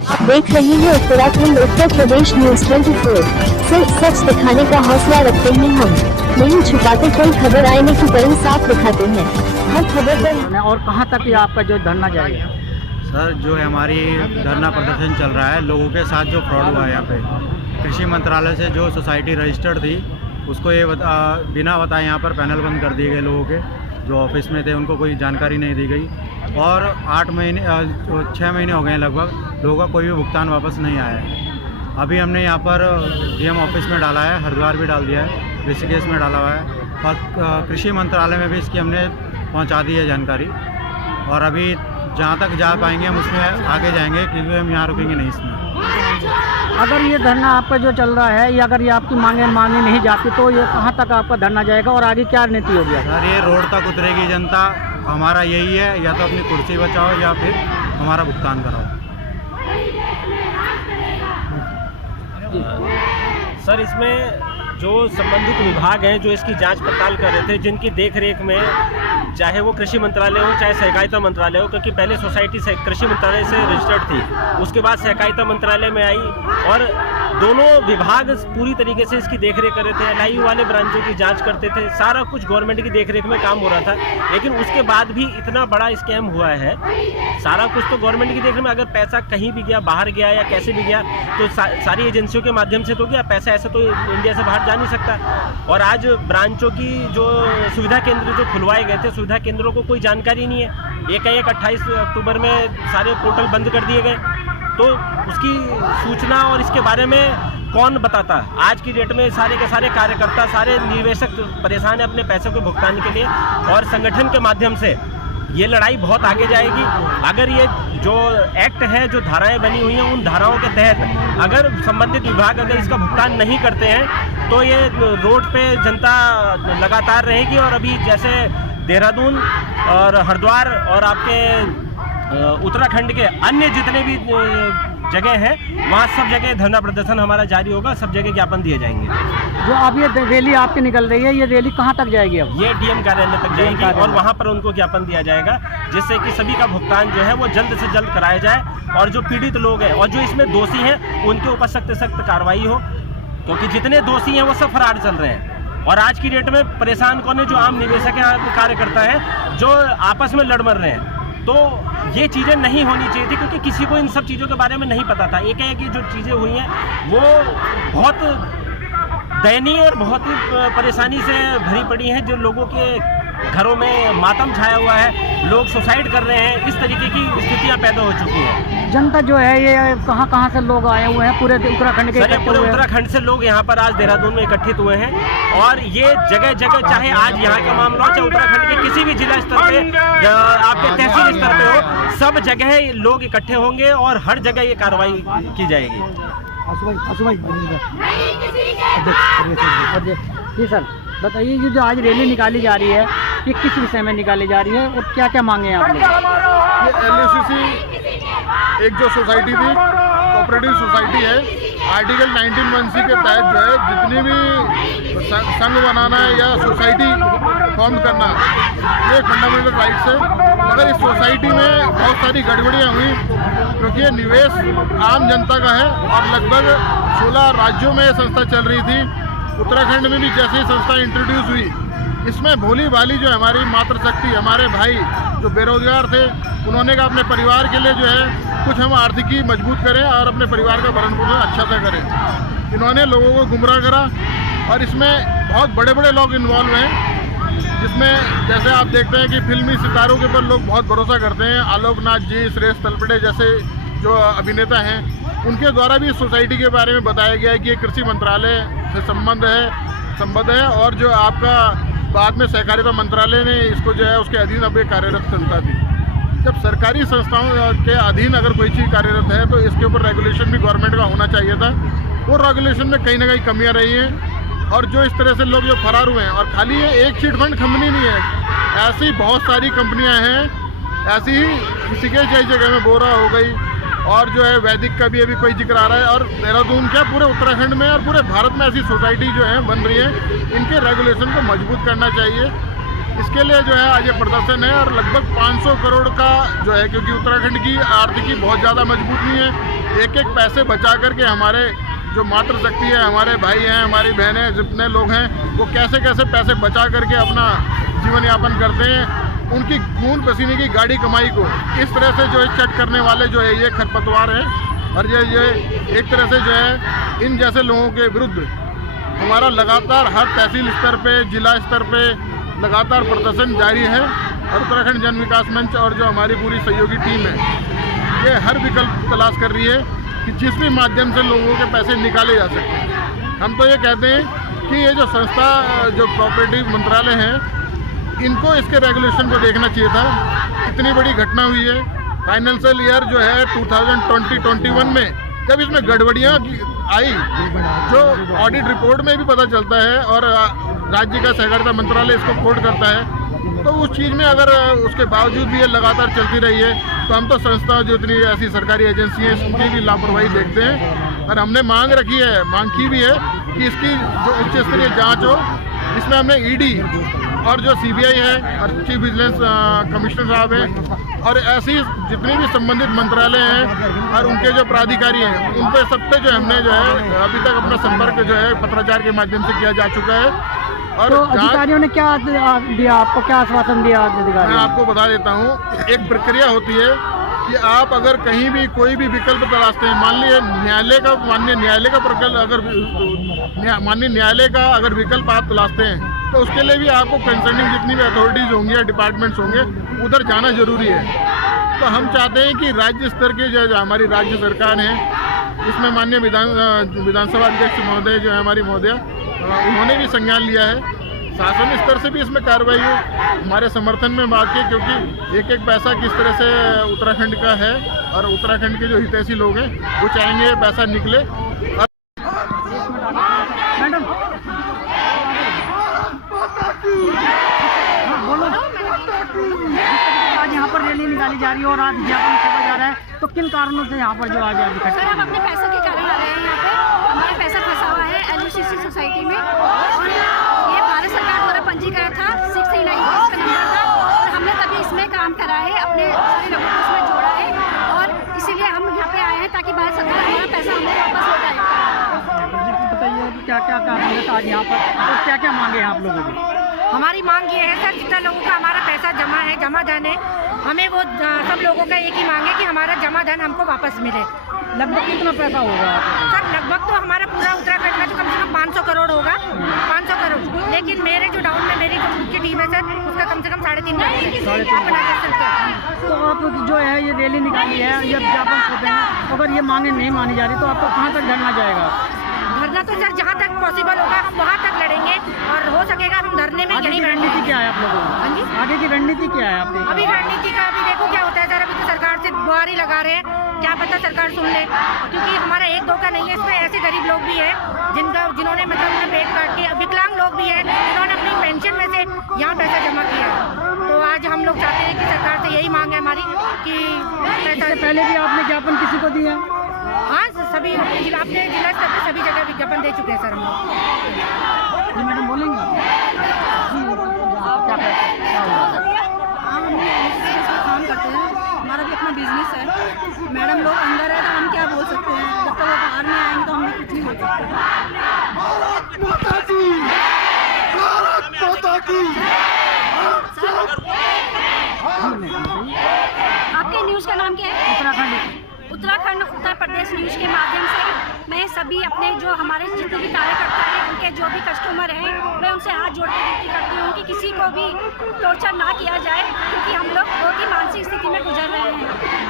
आप देख रहे हैं उत्तराखंड उत्तर प्रदेश न्यूज 24। सिर्फ सच दिखाने का हौसला रखते हैं हम, नहीं छुपाते, कोई खबर आईने की तरह साफ दिखाते हैं हर खबर पर। और कहां तक ये आपका जो धरना जाएगा? सर, जो है हमारी धरना प्रदर्शन चल रहा है, लोगों के साथ जो फ्रॉड हुआ है यहाँ पे, कृषि मंत्रालय से जो सोसाइटी रजिस्टर्ड थी उसको ये बिना बताए यहाँ पर पैनल बंद कर दिए गए। लोगों के जो ऑफिस में थे उनको कोई जानकारी नहीं दी गई और 6 महीने हो गए हैं लगभग, लोगों का कोई भी भुगतान वापस नहीं आया है। अभी हमने यहाँ पर डीएम ऑफिस में डाला है, हरिद्वार भी डाल दिया है, ऋषिकेश में डाला हुआ है और कृषि मंत्रालय में भी इसकी हमने पहुँचा दी है जानकारी। और अभी जहाँ तक जा पाएंगे हम उसमें आगे जाएंगे, क्योंकि हम यहाँ रुकेंगे नहीं इसमें। अगर ये धरना आपका जो चल रहा है या अगर ये आपकी मांगे नहीं जाती तो ये कहां तक आपका धरना जाएगा और आगे क्या रणनीति होगी? सर, ये रोड तक उतरेगी जनता। हमारा यही है, या तो अपनी कुर्सी बचाओ या फिर हमारा भुगतान कराओ। सर, इसमें जो संबंधित विभाग हैं जो इसकी जांच पड़ताल कर रहे थे, जिनकी देखरेख में चाहे वो कृषि मंत्रालय हो चाहे सहकारिता मंत्रालय हो, क्योंकि पहले सोसाइटी से कृषि मंत्रालय से रजिस्टर्ड थी, उसके बाद सहकारिता मंत्रालय में आई और दोनों विभाग पूरी तरीके से इसकी देखरेख कर रहे थे। एलआईयू वाले ब्रांचों की जांच करते थे, सारा कुछ गवर्नमेंट की देखरेख में काम हो रहा था। लेकिन उसके बाद भी इतना बड़ा स्कैम हुआ है, सारा कुछ तो गवर्नमेंट की देखरेख में, अगर पैसा कहीं भी गया, बाहर गया या कैसे भी गया तो सारी एजेंसियों के माध्यम से तो गया पैसा, ऐसा तो इंडिया से बाहर जा नहीं सकता। और आज ब्रांचों की जो सुविधा केंद्र जो खुलवाए गए थे, सुविधा केंद्रों को कोई जानकारी नहीं है। एक 28 अक्टूबर में सारे पोर्टल बंद कर दिए गए, तो उसकी सूचना और इसके बारे में कौन बताता? आज की डेट में सारे के सारे कार्यकर्ता, सारे निवेशक परेशान हैं अपने पैसों के भुगतान के लिए और संगठन के माध्यम से ये लड़ाई बहुत आगे जाएगी। अगर ये जो एक्ट है, जो धाराएं बनी हुई हैं, उन धाराओं के तहत अगर संबंधित विभाग अगर इसका भुगतान नहीं करते हैं तो ये रोड पे जनता लगातार रहेगी। और अभी जैसे देहरादून और हरिद्वार और आपके उत्तराखंड के अन्य जितने भी जगह हैं, वहाँ सब जगह धरना प्रदर्शन हमारा जारी होगा, सब जगह ज्ञापन दिए जाएंगे। जो अब ये रैली आपकी निकल रही है, ये रैली कहाँ तक जाएगी? अब ये डीएम कार्यालय तक जाएगी और वहाँ पर उनको ज्ञापन दिया जाएगा, जिससे कि सभी का भुगतान जो है वो जल्द से जल्द कराया जाए और जो पीड़ित लोग हैं और जो इसमें दोषी हैं उनके ऊपर सख्त से सख्त कार्रवाई हो, क्योंकि जितने दोषी हैं वो सब फरार चल रहे हैं। और आज की डेट में परेशान कौन है? जो आम निवेशक है, कार्यकर्ता हैं, जो आपस में लड़ मर रहे हैं। तो ये चीज़ें नहीं होनी चाहिए थी, क्योंकि किसी को इन सब चीज़ों के बारे में नहीं पता था। एक है कि जो चीज़ें हुई हैं वो बहुत दयनीय और बहुत ही परेशानी से भरी पड़ी हैं, जो लोगों के घरों में मातम छाया हुआ है, लोग सुसाइड कर रहे हैं, इस तरीके की स्थितियां पैदा हो चुकी हैं। जनता जो है ये कहाँ से लोग आए हुए हैं? पूरे उत्तराखंड के? पूरे उत्तराखंड से लोग यहाँ पर आज देहरादून में एकत्रित हुए हैं और ये जगह जगह, चाहे आज यहाँ का मामला हो चाहे उत्तराखंड के किसी भी जिला स्तर पे, आपके तहसील स्तर पे हो, सब जगह लोग इकट्ठे होंगे और हर जगह ये कार्रवाई की जाएगी। जी सर, बताइए ये जो आज रैली निकाली जा रही है, ये किस विषय में निकाली जा रही है और क्या क्या मांगे हैं आपने? ये LACC एक जो सोसाइटी थी, कोऑपरेटिव सोसाइटी है, आर्टिकल 19(1)(c) के तहत जो है जितनी भी संघ बनाना है या सोसाइटी फॉर्म करना, ये फंडामेंटल राइट्स है। मगर इस सोसाइटी में बहुत सारी गड़बड़ियाँ हुई, क्योंकि ये निवेश आम जनता का है और लगभग 16 राज्यों में ये संस्था चल रही थी। उत्तराखंड में भी जैसे ही संस्था इंट्रोड्यूस हुई, इसमें भोली भाली जो हमारी मातृशक्ति, हमारे भाई जो बेरोजगार थे, उन्होंने कहा अपने परिवार के लिए जो है कुछ हम आर्थिकी मजबूत करें और अपने परिवार का भरण पोषण अच्छा सा करें। इन्होंने लोगों को गुमराह करा और इसमें बहुत बड़े बड़े लोग इन्वॉल्व हैं, जिसमें जैसे आप देखते हैं कि फिल्मी सितारों के ऊपर लोग बहुत भरोसा करते हैं। आलोक नाथ जी, सुरेश तलपड़े जैसे जो अभिनेता हैं, उनके द्वारा भी इस सोसाइटी के बारे में बताया गया है कि ये कृषि मंत्रालय से संबद्ध है और जो आपका बाद में सहकारिता मंत्रालय ने इसको जो है उसके अधीन अब एक कार्यरत संस्था थी। जब सरकारी संस्थाओं के अधीन अगर कोई चीज़ कार्यरत है तो इसके ऊपर रेगुलेशन भी गवर्नमेंट का होना चाहिए था। वो रेगुलेशन में कहीं ना कहीं कमियां रही हैं और जो इस तरह से लोग जो फरार हुए हैं, और खाली ये एक चिटफंड कंपनी नहीं है, ऐसी बहुत सारी कंपनियाँ हैं। ऐसी ही ऋषिकेश जैसी जगह में बोरा हो गई और जो है वैदिक का भी अभी कोई जिक्र आ रहा है, और देहरादून क्या पूरे उत्तराखंड में और पूरे भारत में ऐसी सोसाइटी जो है बन रही है। इनके रेगुलेशन को मजबूत करना चाहिए। इसके लिए जो है आज ये प्रदर्शन है और लगभग 500 करोड़ का जो है, क्योंकि उत्तराखंड की आर्थिकी बहुत ज़्यादा मजबूत नहीं है, एक एक पैसे बचा करके हमारे जो मातृशक्ति है, हमारे भाई हैं, हमारी बहनें, जितने लोग हैं, वो कैसे कैसे पैसे बचा करके अपना जीवन यापन करते हैं। उनकी खून पसीने की गाड़ी कमाई को इस तरह से जो है चट करने वाले जो है ये खरपतवार हैं। और ये एक तरह से जो है इन जैसे लोगों के विरुद्ध हमारा लगातार हर तहसील स्तर पे, जिला स्तर पे लगातार प्रदर्शन जारी है। और उत्तराखंड जन विकास मंच और जो हमारी पूरी सहयोगी टीम है, ये हर विकल्प तलाश कर रही है कि जिस भी माध्यम से लोगों के पैसे निकाले जा सकते हैं। हम तो ये कहते हैं कि ये जो संस्था, जो कोऑपरेटिव मंत्रालय है, इनको इसके रेगुलेशन को देखना चाहिए था। इतनी बड़ी घटना हुई है फाइनेंशियल ईयर जो है 2020-21 में, जब इसमें गड़बड़ियाँ आई, जो ऑडिट रिपोर्ट में भी पता चलता है और राज्य का सहकारिता मंत्रालय इसको कोट करता है, तो उस चीज़ में अगर उसके बावजूद भी ये लगातार चलती रही है, तो हम तो संस्था जो इतनी ऐसी सरकारी एजेंसी है उनकी भी लापरवाही देखते हैं। और हमने मांग रखी है, मांग की भी है कि इसकी जो उच्च स्तरीय जाँच हो। इसमें हमने ईडी और जो सीबीआई है और चीफ विजिलेंस कमिश्नर साहब हैं और ऐसी जितनी भी संबंधित मंत्रालय हैं और उनके जो प्राधिकारी हैं, उन पर सब पे जो हमने जो है अभी तक अपना संपर्क जो है पत्राचार के माध्यम से किया जा चुका है। और तो अधिकारियों ने क्या दिया आपको, क्या आश्वासन दिया अधिकारियों? मैं आपको बता देता हूँ, एक प्रक्रिया होती है कि आप अगर कहीं भी कोई भी विकल्प तलाशते हैं, माननीय न्यायालय का माननीय न्यायालय का अगर विकल्प आप तलाशते हैं, तो उसके लिए भी आपको कंसर्निंग जितनी भी अथॉरिटीज़ होंगी या डिपार्टमेंट्स होंगे, उधर जाना जरूरी है। तो हम चाहते हैं कि राज्य स्तर के जो हमारी राज्य सरकार है, इसमें माननीय विधानसभा अध्यक्ष महोदय जो है हमारी महोदया, उन्होंने भी संज्ञान लिया है। शासन स्तर से भी इसमें कार्रवाई हो, हमारे समर्थन में बात की, क्योंकि एक एक पैसा किस तरह से उत्तराखंड का है और उत्तराखंड के जो हितैषी लोग हैं वो चाहेंगे पैसा निकले। मैडम बोलो, आज यहाँ पर रैली निकाली जा रही है और आज ज्ञापन सौंपा जा रहा है, तो किन कारणों से यहाँ पर जो आज इकट्ठे? सर, हम अपने पैसों के कारण आ रहे हैं। यहाँ पे हमारा पैसा फंसा हुआ है LUCC सोसाइटी में, और ये भारत सरकार द्वारा पंजीकरण था, 639 इसका नंबर था, और हमने तभी इसमें काम करा है, अपने सारे लोगों को इसमें जोड़ा है, और इसीलिए हम यहाँ पे आए हैं ताकि भारत सरकार हमारा पैसा हमें वापस लौटाए। बताइए कि क्या क्या कारण है आज यहाँ पर और क्या क्या मांगे हैं आप लोगों की? हमारी मांग ये है सर, जितना लोगों का हमारा पैसा जमा है, जमा धन है, हमें वो सब लोगों का एक ही मांग है कि हमारा जमा धन हमको वापस मिले। लगभग कितना पैसा होगा सर? लगभग तो हमारा पूरा उत्तराखंड में तो कम से कम 500 करोड़ होगा, 500 करोड़। लेकिन मेरे जो डाउन में मेरी जो मुख्य टीम है सर, उसका कम से कम 3.5 लाख। तो आप जो है ये रैली निकाली है, ये ज्ञापन सौंपे हैं, अगर ये मांगे नहीं मानी जा रही तो आपको कहाँ तक धरना जाएगा? धरना तो सर जहाँ तक पॉसिबल होगा हम वहाँ तक लड़ेंगे, और हो सकेगा हम धरने में आगे यही की रणनीति क्या है आप लोगों की? हाँ जी, आगे की रणनीति क्या है आपकी? अभी रणनीति का अभी देखो क्या होता है सर। अभी तो सरकार से गुहार ही लगा रहे हैं, क्या पता सरकार सुन ले, क्योंकि हमारा एक दो का नहीं है, इसमें ऐसे गरीब लोग भी हैं जिन्होंने मतलब अपना पेट काट के, विकलांग लोग भी हैं जिन्होंने अपनी पेंशन में से यहाँ पैसा जमा किया। तो आज हम लोग चाहते हैं कि सरकार से यही मांग है हमारी कि पैसा। पहले भी आपने ज्ञापन किसी को दिया? हाँ, सभी अपने जिला स्तर पर सभी जगह विज्ञापन दे चुके हैं सर हम लोग। मैडम बोलेंगे आप क्या हम काम करते हैं, हमारा भी अपना बिजनेस है। मैडम लोग अंदर है तो हम क्या बोल सकते हैं, जब तक वो बाहर में आएंगे तो हम भी कुछ नहीं बोल सकते। आपके न्यूज़ का नाम क्या है? उत्तराखंड उत्तर प्रदेश न्यूज़ के माध्यम से मैं सभी अपने जो हमारे जितने भी कार्यकर्ता हैं, उनके जो भी कस्टमर हैं, मैं उनसे हाथ जोड़ के विनती करती हूँ कि किसी को भी टॉर्चर ना किया जाए, क्योंकि हम लोग बहुत ही मानसिक स्थिति में गुजर रहे हैं।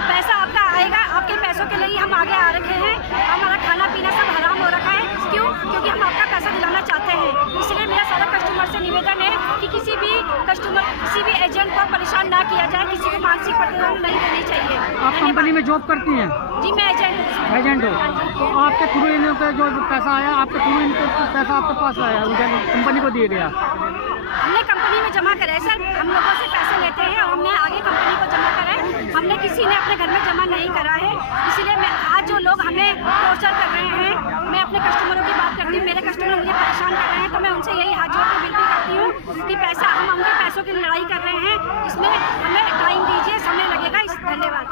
पैसा आपका आएगा, आपके पैसों के लिए हम आगे आ रखे हैं। हमारा खाना पीना सब हराम हो रखा है। क्यों? क्योंकि हम आपका पैसा दिलाना चाहते हैं। इसलिए मेरा सारा कस्टमर से निवेदन है कि किसी भी कस्टमर, किसी भी एजेंट को परेशान ना किया जाए, किसी को मानसिक प्रतिबंध नहीं देनी चाहिए। आप कंपनी में जॉब करती हैं? जी, मैं एजेंट हो। तो आपके थ्रू इनका जो पैसा आया, आपके थ्रू इनका पैसा आपके पास आया, कंपनी को दिए गया? हमने कंपनी में जमा करा है सर, हम लोगों से पैसे लेते हैं और हमने आगे कंपनी को जमा करा है। हमने किसी ने अपने घर में जमा नहीं करा है। इसीलिए मैं आज जो लोग हमें टॉर्चर कर रहे हैं, मैं अपने कस्टमरों की बात करती हूँ, मेरे कस्टमर मुझे परेशान कर रहे हैं, तो मैं उनसे यही हाथ जोड़ के विनती करती हूँ कि पैसा, हम उनके पैसों की लड़ाई कर रहे हैं, इसमें हमें टाइम दीजिए, समय लगेगा। धन्यवाद।